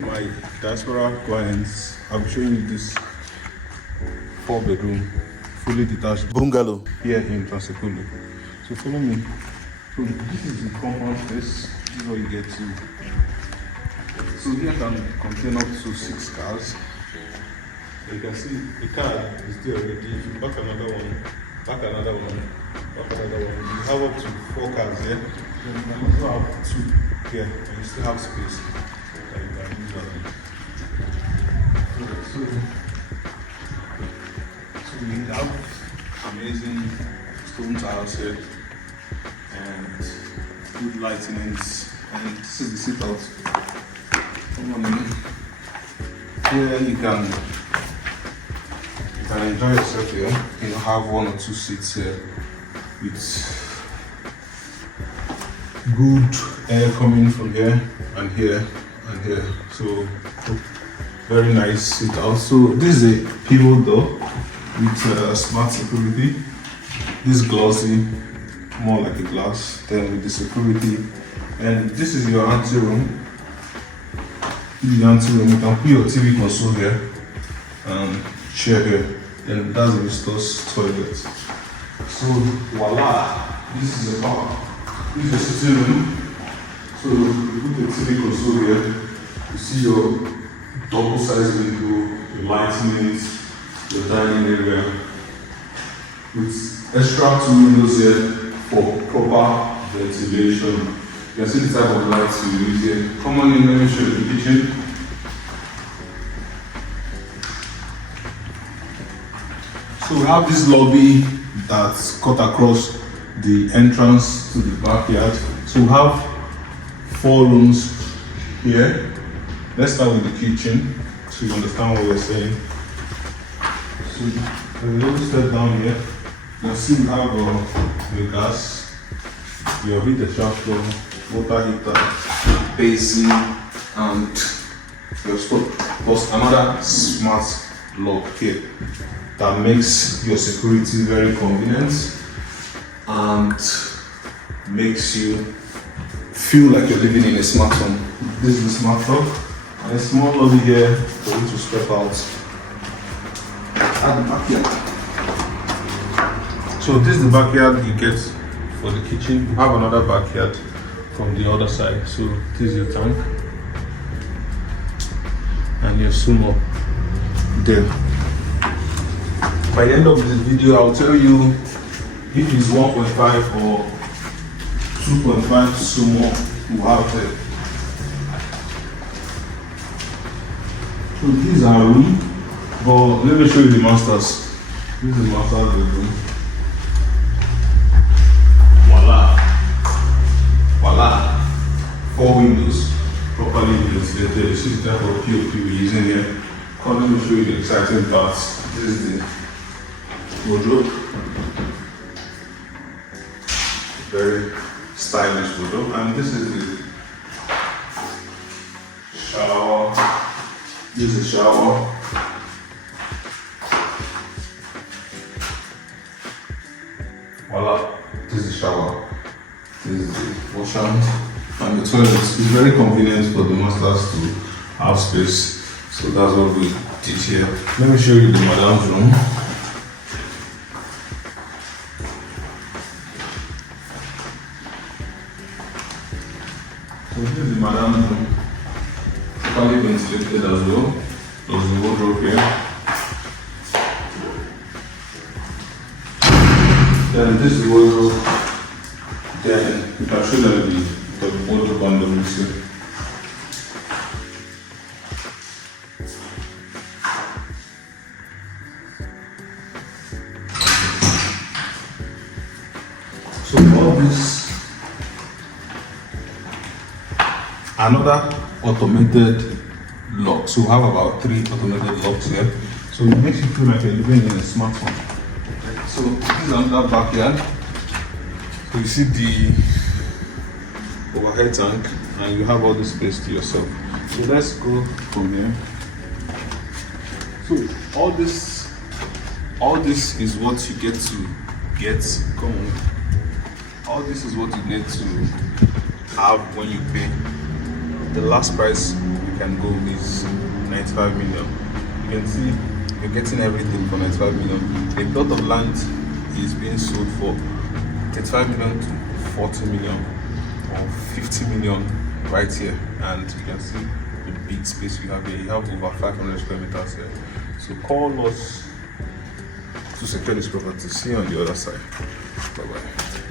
My diaspora clients, I'm showing you this 4-bedroom, fully detached bungalow here in Ekulu. So follow me. So this is the compound space. This is where you get to. So here can contain up to 6 cars. You can see the car is there already. If you back another one, back another one, back another one, you have up to 4 cars here. Then you can also have 2 here, and you still have space that you can use that. So we have amazing stone tiles here and good lighting, and this is the sit out. Come on in. Here you can enjoy yourself here. You have 1 or 2 seats here with good air coming from here and here and here. So very nice sit out. So this is a pivot door with smart security. This glossy, more like a glass. Then with the security, and this is your ante room. This is the ante room. You can put your TV console here and chair here. And that's the visitor's toilet. So voila, this is a bar. This is a sitting room. So you put the TV console here. You see your double-sized window, your lighting, your dining area, with extra 2 windows here for proper ventilation. You can see the type of lights you use here. Come on in, let me show you the kitchen. So we have this lobby that's cut across the entrance to the backyard. So we have 4 rooms here. Let's start with the kitchen so you understand what we're saying. So when you step down here, you can see we have the gas, your heat extractor, water heater, basin, and your stove. Plus another smart lock here that makes your security very convenient and makes you feel like you're living in a smart home. This is the smart lock, and a small lobby here for you to step out at the backyard. So this is the backyard you get for the kitchen. You have another backyard from the other side. So this is your tank and your sumo there. By the end of this video, I'll tell you if it's 1.5 or 2.5 sumo you have there. So this is our room, but let me show you the masters. This is the master's bedroom. Voila! Voila! 4 windows, properly ventilated. You see the type of POP we're using here. Come, let me show you the exciting parts. This is the wardrobe. Very stylish wardrobe. And this is the shower. This is the shower. Voila. This is the shower. This is the wash hand. And the toilet is very convenient for the masters to have space. So that's what we did here. Let me show you the madam's room. So this is the madam's room. Properly ventilated as well. There's the wardrobe here. Then this is the wardrobe. Then you can show them the wardrobe and the mixer. So all this, another automated lock. So we have about 3 automated locks here. So it makes you feel like you're living in a smart home. So this is another backyard. So you see the overhead tank, and you have all the space to yourself. So let's go from here. So all this is what you get to get. Come on. All this is what you need to have when you pay the last price you can go is 95 million. You can see you're getting everything for 95 million. A plot of land is being sold for 35 million to 40 million or 50 million right here, and you can see the big space we have here. You have over 500 square meters here. So call us to secure this property. See you on the other side. Bye bye.